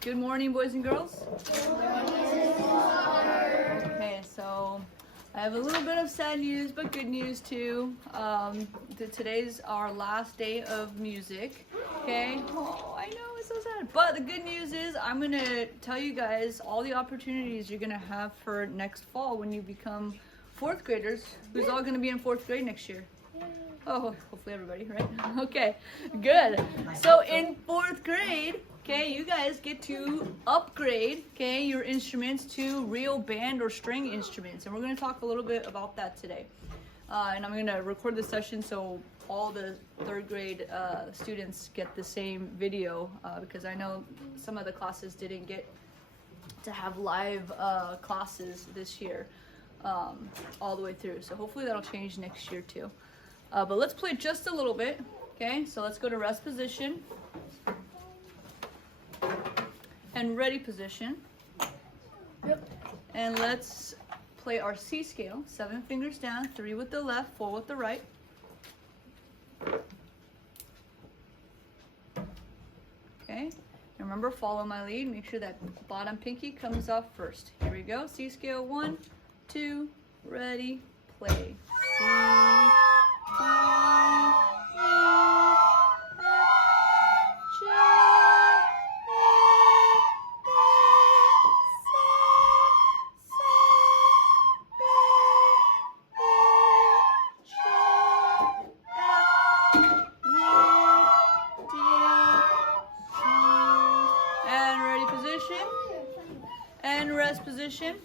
Good morning, boys and girls. Okay, so I have a little bit of sad news, but good news too. Today's our last day of music. Okay, oh, I know, it's so sad. But the good news is I'm gonna tell you guys all the opportunities you're gonna have for next fall when you become fourth graders. Who's all gonna be in fourth grade next year? Oh, hopefully everybody, right? Okay, good. So in fourth grade, okay, you guys get to upgrade, okay, your instruments to real band or string instruments. And we're going to talk a little bit about that today. And I'm going to record this session so all the third grade students get the same video because I know some of the classes didn't get to have live classes this year all the way through. So hopefully that'll change next year too. But let's play just a little bit, okay? So let's go to rest position and ready position. Yep. And let's play our C scale, 7 fingers down, 3 with the left, 4 with the right. Okay, and remember, follow my lead. Make sure that bottom pinky comes off first. Here we go, C scale, 1, 2, ready, play. C, D, E, F, G, and rest position.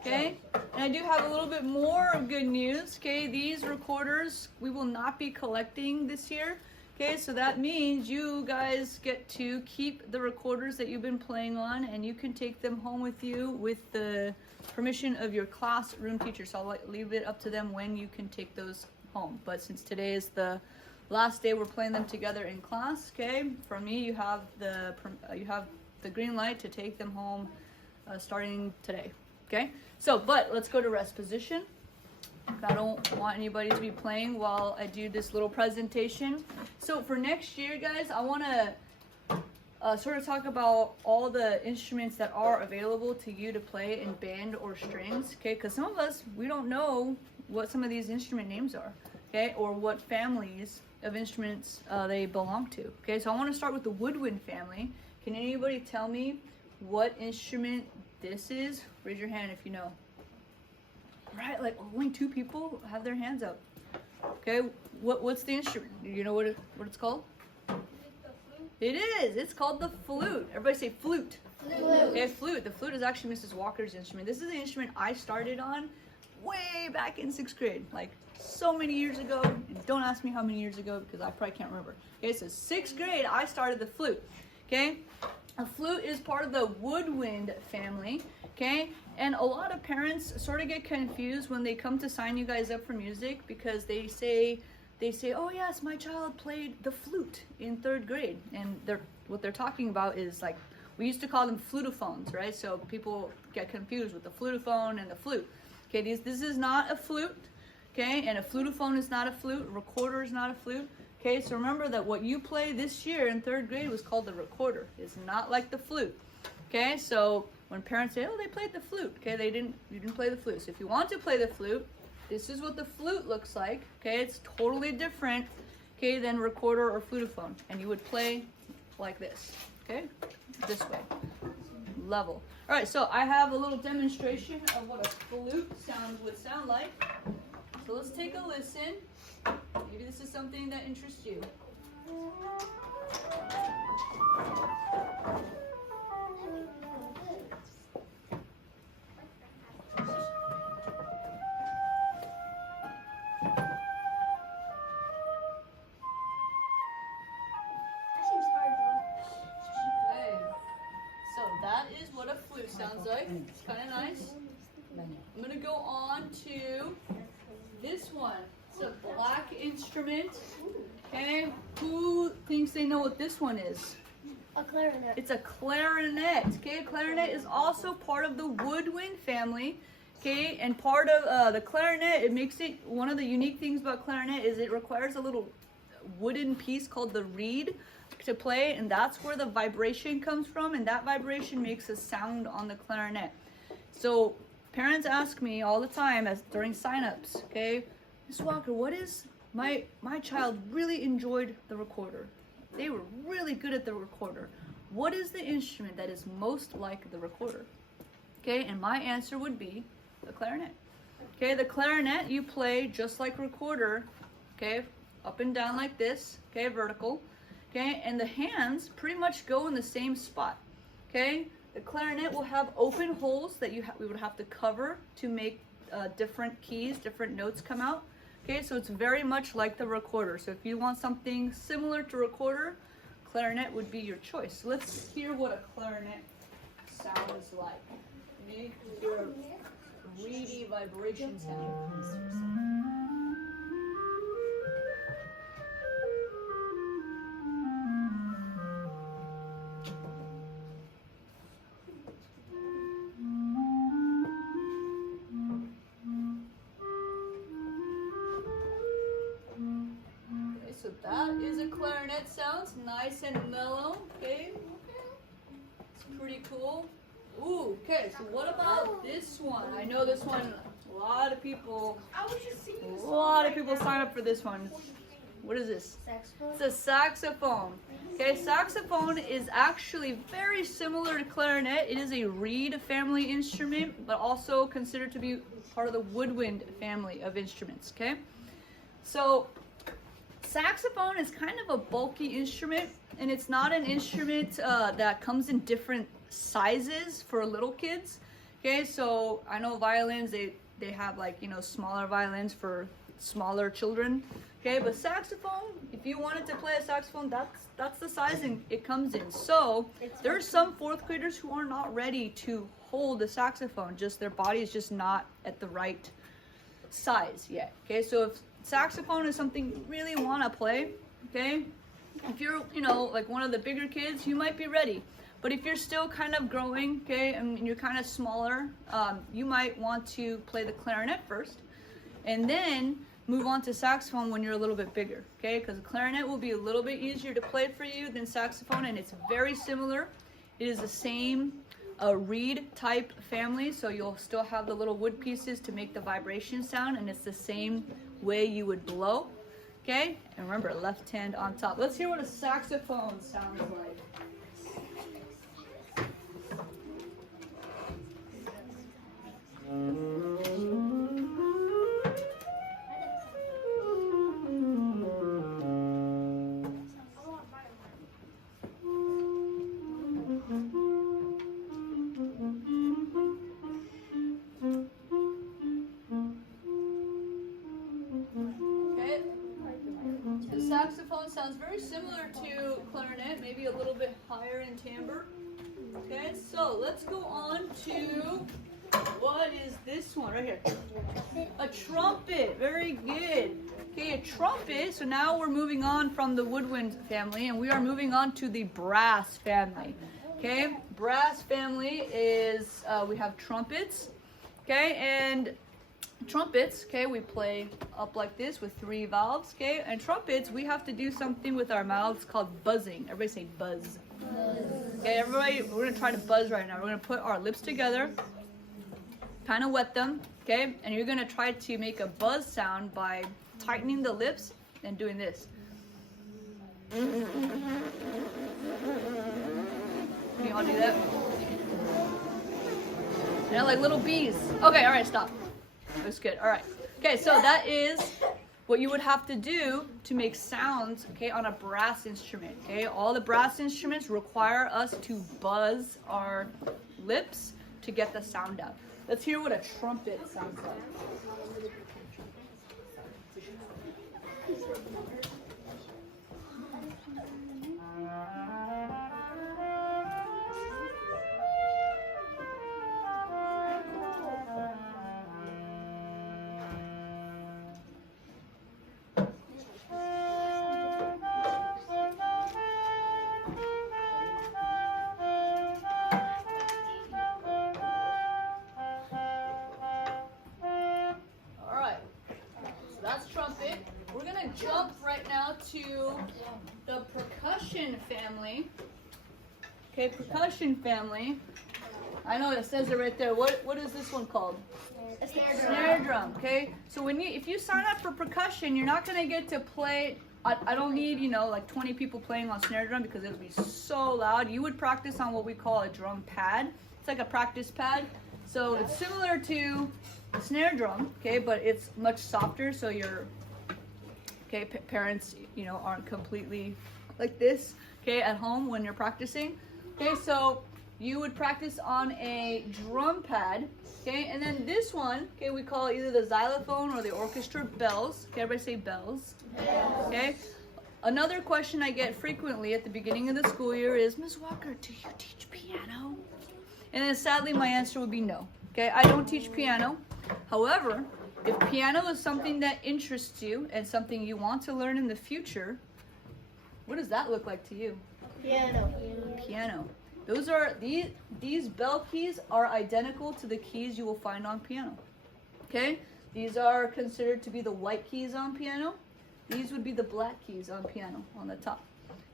Okay, and I do have a little bit more of good news. Okay, these recorders we will not be collecting this year. Okay, so that means you guys get to keep the recorders that you've been playing on, and you can take them home with you with the permission of your classroom teacher. So I'll leave it up to them when you can take those home. But since today is the last day we're playing them together in class, okay, from me you have the green light to take them home starting today. Okay, so but let's go to rest position. I don't want anybody to be playing while I do this little presentation. So for next year, guys, I want to sort of talk about all the instruments that are available to you to play in band or strings. Okay, because some of us, we don't know what some of these instrument names are. Okay, or what families of instruments they belong to. Okay, so I want to start with the woodwind family. Can anybody tell me what instrument this is? Raise your hand if you know. Right, like only 2 people have their hands up. Okay, what's the instrument? Do you know what it's called? It is. It's called the flute. Everybody say flute. Flute. Okay, flute. The flute is actually Mrs. Walker's instrument. This is the instrument I started on way back in 6th grade, like so many years ago. And don't ask me how many years ago because I probably can't remember. Okay, so 6th grade I started the flute. Okay, a flute is part of the woodwind family. Okay, and a lot of parents sort of get confused when they come to sign you guys up for music because they say, oh yes, my child played the flute in 3rd grade, and what they're talking about is like, we used to call them flutophones, right? So people get confused with the flutophone and the flute. Okay, this is not a flute, okay, and a flutophone is not a flute, a recorder is not a flute. Okay, so remember that what you play this year in 3rd grade was called the recorder. It's not like the flute. Okay, so when parents say, oh, they played the flute, okay, you didn't play the flute. So if you want to play the flute, this is what the flute looks like. Okay, it's totally different, okay, than recorder or flutophone. And you would play like this, okay, this way, level. All right, so I have a little demonstration of what a flute would sound like. So let's take a listen. Maybe this is something that interests you. Is what a flute sounds like. It's kind of nice. I'm going to go on to this one. It's a black instrument. Okay, who thinks they know what this one is? A clarinet. It's a clarinet. Okay, a clarinet is also part of the woodwind family. Okay, and part of the clarinet, it makes it, one of the unique things about clarinet is it requires a little wooden piece called the reed to play, and that's where the vibration comes from, and that vibration makes a sound on the clarinet. So parents ask me all the time during signups, okay, Ms. Walker, what is my child really enjoyed the recorder. They were really good at the recorder. What is the instrument that is most like the recorder? Okay, and my answer would be the clarinet. Okay, the clarinet you play just like recorder, okay, up and down like this, okay, vertical, okay, and the hands pretty much go in the same spot, okay. The clarinet will have open holes that we would have to cover to make different keys, different notes come out, okay, so it's very much like the recorder. So if you want something similar to recorder, clarinet would be your choice. So let's hear what a clarinet sounds like. Okay, your reedy vibration sound. Okay, so that is a clarinet sound. It's nice and mellow. Okay, it's pretty cool. Ooh, okay, so what about this one? I know this one, a lot of people sign up for this one. What is this? Saxophone? It's a saxophone. Okay, saxophone is actually very similar to clarinet. It is a reed family instrument, but also considered to be part of the woodwind family of instruments, okay? So saxophone is kind of a bulky instrument, and it's not an instrument that comes in different sizes for little kids. Okay, so I know violins, they have like, you know, smaller violins for smaller children. Okay, but saxophone, if you wanted to play a saxophone, that's the sizing it comes in. So there's some fourth graders who are not ready to hold a saxophone, just their body is just not at the right size yet. Okay, so if saxophone is something you really want to play, okay, if you're, you know, like one of the bigger kids, you might be ready. But if you're still kind of growing, okay, and you're kind of smaller, you might want to play the clarinet first, and then move on to saxophone when you're a little bit bigger, okay? Because the clarinet will be a little bit easier to play for you than saxophone, and it's very similar. It is the same reed type family, so you'll still have the little wood pieces to make the vibration sound, and it's the same way you would blow, okay? And remember, left hand on top. Let's hear what a saxophone sounds like. Saxophone sounds very similar to clarinet, maybe a little bit higher in timbre. Okay, so let's go on to, what is this one right here? A trumpet, very good. Okay, a trumpet, so now we're moving on from the woodwind family and we are moving on to the brass family. Okay, brass family is, we have trumpets, okay, and trumpets, okay, we play up like this with 3 valves, okay, and trumpets, we have to do something with our mouths called buzzing. Everybody say buzz. Buzz. Okay, everybody, we're gonna try to buzz right now. We're gonna put our lips together, kind of wet them, okay, and you're gonna try to make a buzz sound by tightening the lips and doing this. Can you all do that? Yeah, like little bees. Okay, all right, stop. That's good. All right. Okay, so that is what you would have to do to make sounds, okay, on a brass instrument. Okay, all the brass instruments require us to buzz our lips to get the sound out. Let's hear what a trumpet sounds like. Jump right now to the percussion. percussion family, okay, percussion family, I know it says it right there. What is this one called? A snare drum. Snare drum, okay? So if you sign up for percussion, you're not gonna get to play. I don't need, like 20 people playing on snare drum because it would be so loud. You would practice on what we call a drum pad. It's like a practice pad. So it's similar to a snare drum, okay, but it's much softer. So your parents, aren't completely like this, okay, at home when you're practicing. Okay, so you would practice on a drum pad, okay, and then this one, okay, we call it either the xylophone or the orchestra bells. Okay, everybody say bells. Okay. Another question I get frequently at the beginning of the school year is, Ms. Walker, do you teach piano? And then sadly my answer would be no. Okay, I don't teach piano. However, if piano is something that interests you and something you want to learn in the future, what does that look like to you? Piano. Piano. Those are these bell keys are identical to the keys you will find on piano. Okay? These are considered to be the white keys on piano. These would be the black keys on piano on the top.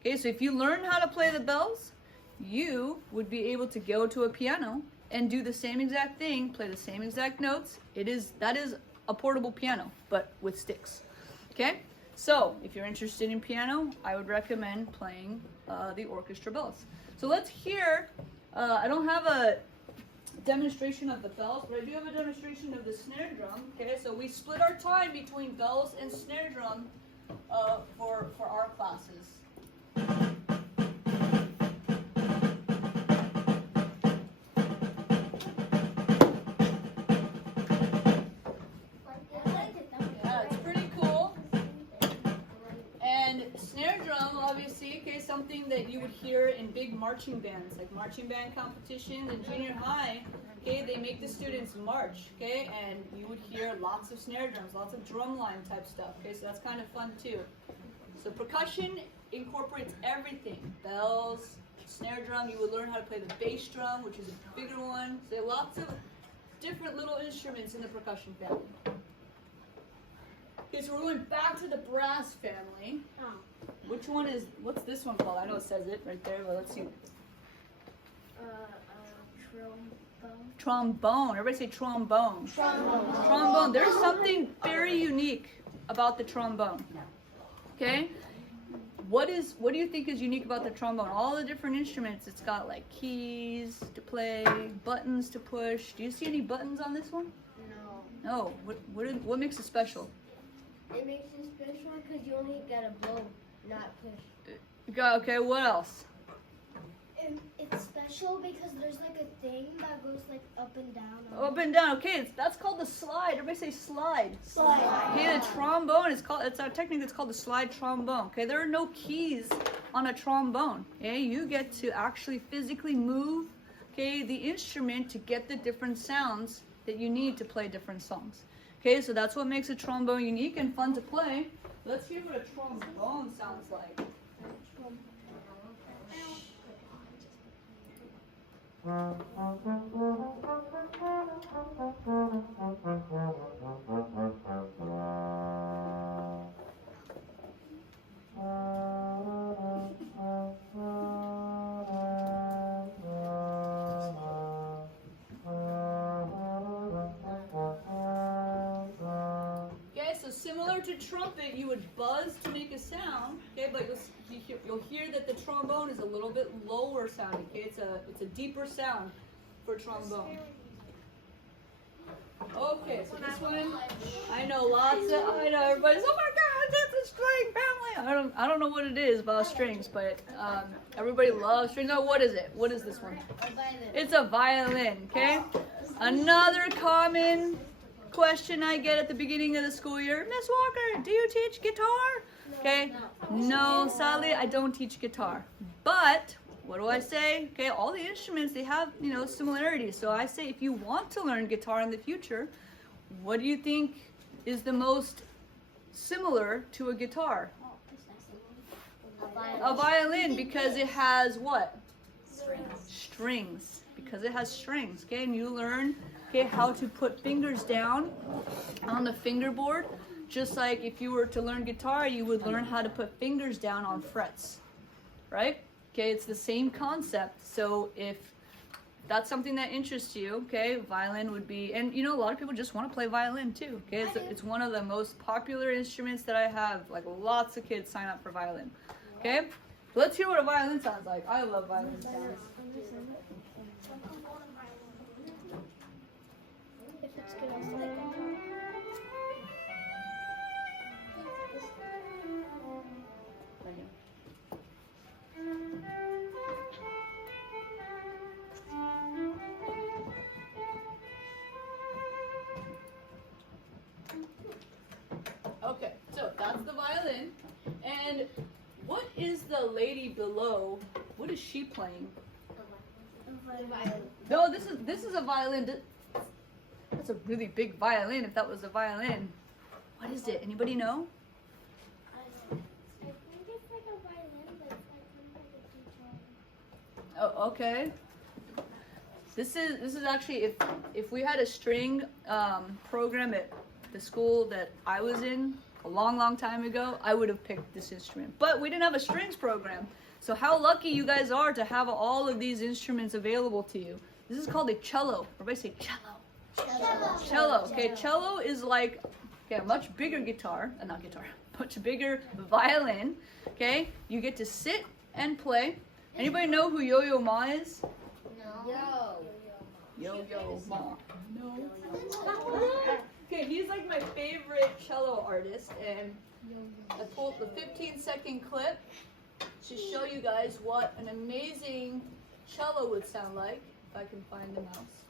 Okay, so if you learn how to play the bells, you would be able to go to a piano and do the same exact thing, play the same exact notes. That is a portable piano, but with sticks. Okay? So, if you're interested in piano, I would recommend playing the orchestra bells. So let's hear, I don't have a demonstration of the bells, but I do have a demonstration of the snare drum. Okay, so we split our time between bells and snare drum for our classes. Something that you would hear in big marching bands, like marching band competitions in junior high. Okay, they make the students march. Okay, and you would hear lots of snare drums, lots of drumline type stuff. Okay, so that's kind of fun too. So percussion incorporates everything: bells, snare drum. You would learn how to play the bass drum, which is a bigger one. So lots of different little instruments in the percussion family. Okay, so we're going back to the brass family. Which one what's this one called? I know it says it right there, but let's see. Trombone. Trombone. Everybody say trombone. Trombone. Trombone. There's something very unique about the trombone. Okay? What do you think is unique about the trombone? All the different instruments, it's got like keys to play, buttons to push. Do you see any buttons on this one? No. No. What makes it special? It makes it special because you only gotta blow, not push. Okay, what else? It's special because there's like a thing that goes like up and down. Up and down. Okay, that's called the slide. Everybody say slide. Slide. Okay, the trombone is called. It's a technique that's called the slide trombone. Okay, there are no keys on a trombone. Okay, you get to actually physically move. Okay, the instrument to get the different sounds that you need to play different songs. Okay, so that's what makes a trombone unique and fun to play. Let's hear what a trombone sounds like. Similar to trumpet, you would buzz to make a sound, okay, but you'll hear that the trombone is a little bit lower sounding, okay, it's a deeper sound for trombone. Okay, so this one, I know everybody's, oh my god, that's a string family. I don't know what it is about strings, but everybody loves strings. Oh, what is it? What is this one? A violin. It's a violin, okay? Another common question I get at the beginning of the school year, Miss Walker, do you teach guitar? Okay, no, sadly I don't teach guitar. But what do I say? Okay, all the instruments, they have, similarities. So I say if you want to learn guitar in the future, what do you think is the most similar to a guitar? A violin, because it has what? Strings. Because it has strings, okay? And you learn how to put fingers down on the fingerboard, just like if you were to learn guitar, you would learn how to put fingers down on frets, right? Okay, it's the same concept. So if that's something that interests you, okay, violin would be, and you know, a lot of people just want to play violin too, okay? It's one of the most popular instruments that I have, like lots of kids sign up for violin, okay? Let's hear what a violin sounds like. I love violin sounds. If it's good, I'll stick it. Okay, so that's the violin. And what is the lady below? What is she playing? The violin. No, this is a violin. That's a really big violin if that was a violin. What is it? Anybody know? I think it's like a violin, but it's like a guitar. Oh, okay. This is actually if we had a string program at the school that I was in a long time ago, I would have picked this instrument. But we didn't have a strings program. So how lucky you guys are to have all of these instruments available to you. This is called a cello. Everybody say cello. Cello. Cello. Okay, cello is like a much bigger guitar, not guitar, much bigger violin. Okay, you get to sit and play. Anybody know who Yo-Yo Ma is? No. Yo-Yo Ma. No. Okay, he's like my favorite cello artist, and I pulled the 15-second clip to show you guys what an amazing cello would sound like. If I can find the mouse.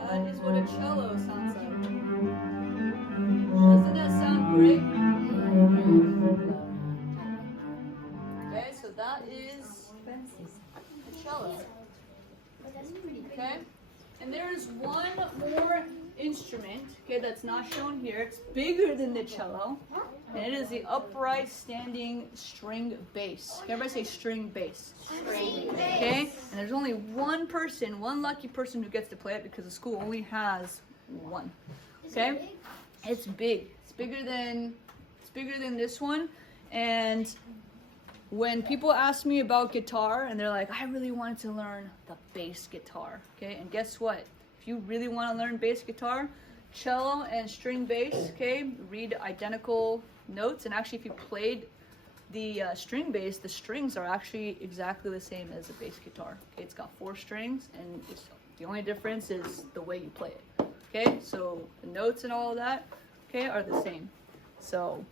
That is what a cello sounds like. Doesn't that sound great? Okay, so that is the cello. Okay, and there is one more instrument, okay, that's not shown here. It's bigger than the cello, and it is the upright standing string bass. Okay, everybody say string bass. Okay, and there's only one lucky person who gets to play it because the school only has one. Okay, it's big. It's bigger than this one, and when people ask me about guitar and they're like, I really wanted to learn the bass guitar, okay, and guess what? If you really want to learn bass guitar, cello and string bass, okay, read identical notes, and actually if you played the string bass, the strings are actually exactly the same as a bass guitar. Okay, it's got 4 strings, and the only difference is the way you play it. Okay, so the notes and all of that, okay, are the same. So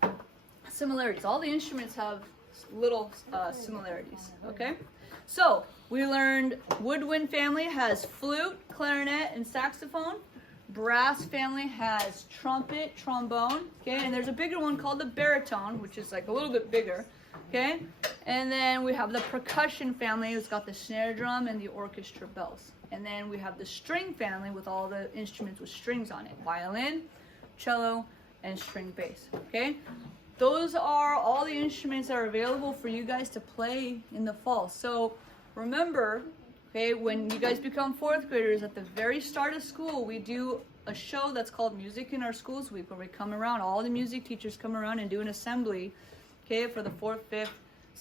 similarities. All the instruments have little similarities. Okay, so we learned woodwind family has flute, clarinet, and saxophone. Brass family has trumpet, trombone, okay, and there's a bigger one called the baritone, which is like a little bit bigger, okay, and then we have the percussion family, it's got the snare drum and the orchestra bells, and then we have the string family with all the instruments with strings on it, violin, cello, and string bass, okay. Those are all the instruments that are available for you guys to play in the fall. So remember, okay, when you guys become 4th graders, at the very start of school, we do a show that's called Music in Our Schools Week, where we come around, all the music teachers come around and do an assembly, okay, for the 4th, 5th,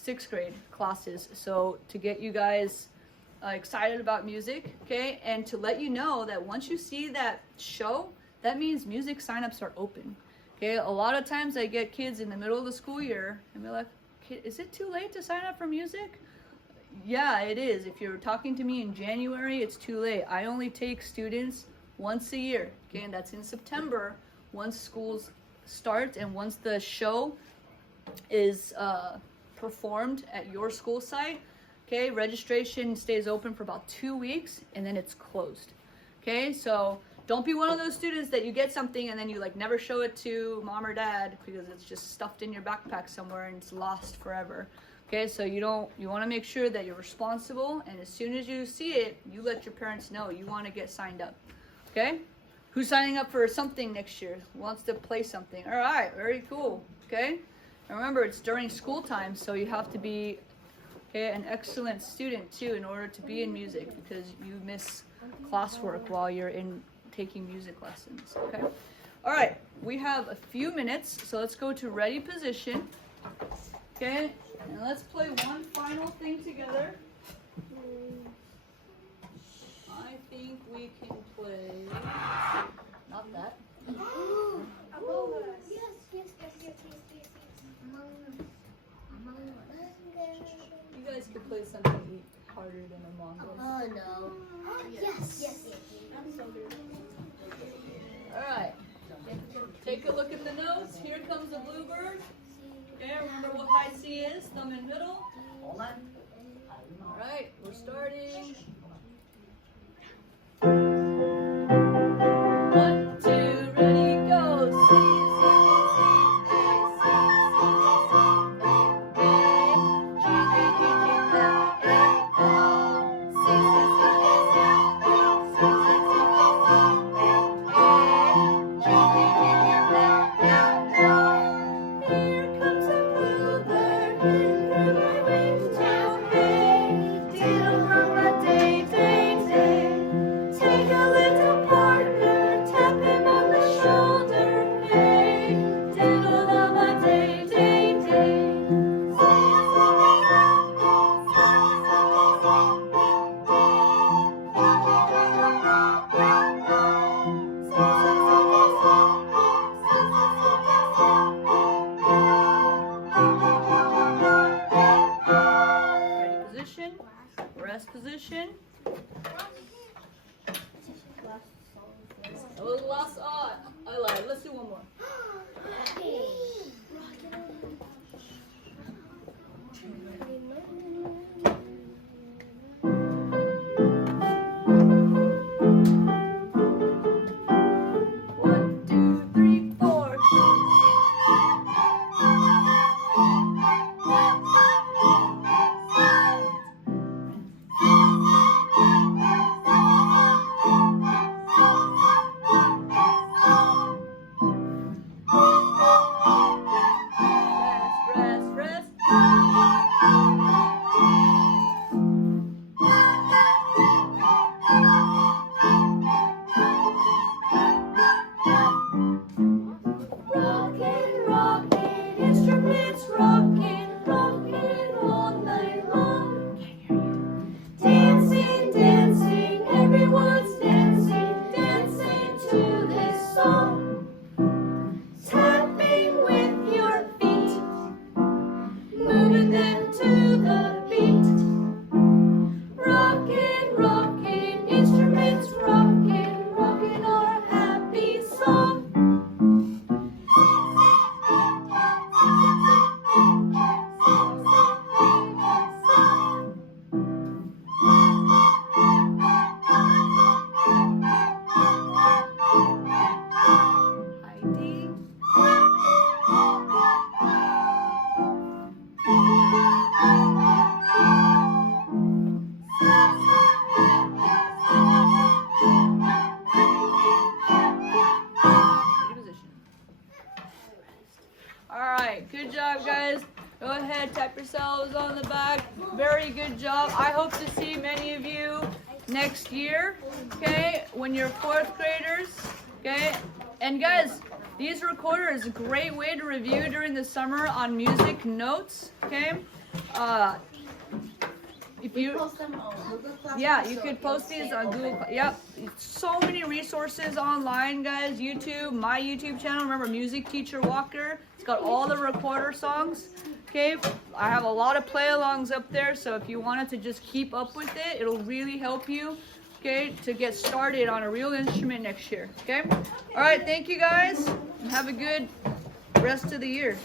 6th grade classes. So to get you guys excited about music, okay, and to let you know that once you see that show, that means music signups are open. Okay, a lot of times I get kids in the middle of the school year and be like, is it too late to sign up for music? Yeah, it is. If you're talking to me in January, it's too late. I only take students once a year, okay, and that's in September, once schools start and once the show is performed at your school site, okay, registration stays open for about 2 weeks and then it's closed. Okay, so don't be one of those students that you get something and then you like never show it to mom or dad because it's just stuffed in your backpack somewhere and it's lost forever. Okay, so you want to make sure that you're responsible, and as soon as you see it, you let your parents know you want to get signed up. Okay, who's signing up for something next year? Who wants to play something? All right, very cool. Okay, and remember it's during school time, so you have to be Okay, an excellent student too in order to be in music, because you miss classwork while you're in taking music lessons. Okay. All right, we have a few minutes, so let's go to ready position. Okay, and let's play one final thing together. I think we can play, not that. Among Us. Yes. Among Us. You guys could play something harder than Among Us. Oh no. Yes. All right, take a look at the notes. Here comes the bluebird. Okay, remember what high C is, thumb in middle. All right, we're starting. 1, 2, ready, go. C, C, C, A, C, C, C, A, G, G, G, G, F, A, C, C, C, C, C, C, C, G, G, G, G, F, A. Here comes a bluebird, in through my window, hey, diddle-rum-a-day, day, day. Take a little partner, tap him on the shoulder, hey, diddle-rum-a-day, day, day. Ready position, rest position. That was the last I lied. Let's do one more. One, two, three, four. Rest, rest, rest. Rockin', rockin', instruments rockin', rockin' all night long. Dancing, dancing, everyone's dancing, dancing to this song. Tapping with your feet, moving them to the beat. Rockin', rockin', instruments rockin', rockin' our happy song. Heidi. Ready position. All right, good job, guys. Go ahead, tap yourselves on the back. Very good job. I hope to see many of you next year, okay, when you're fourth graders, okay? And guys, these recorders, a great way to review during the summer on music notes, okay? If you Post them on Google Classroom. Yeah, you so could it'll post these stay on Google. Yep, so many resources online, guys. YouTube, my YouTube channel. Remember, Music Teacher Walker. It's got all the recorder songs. Okay, I have a lot of play-alongs up there, so if you wanted to just keep up with it, it'll really help you. Okay, to get started on a real instrument next year. Okay. All right, thank you guys, and have a good rest of the year.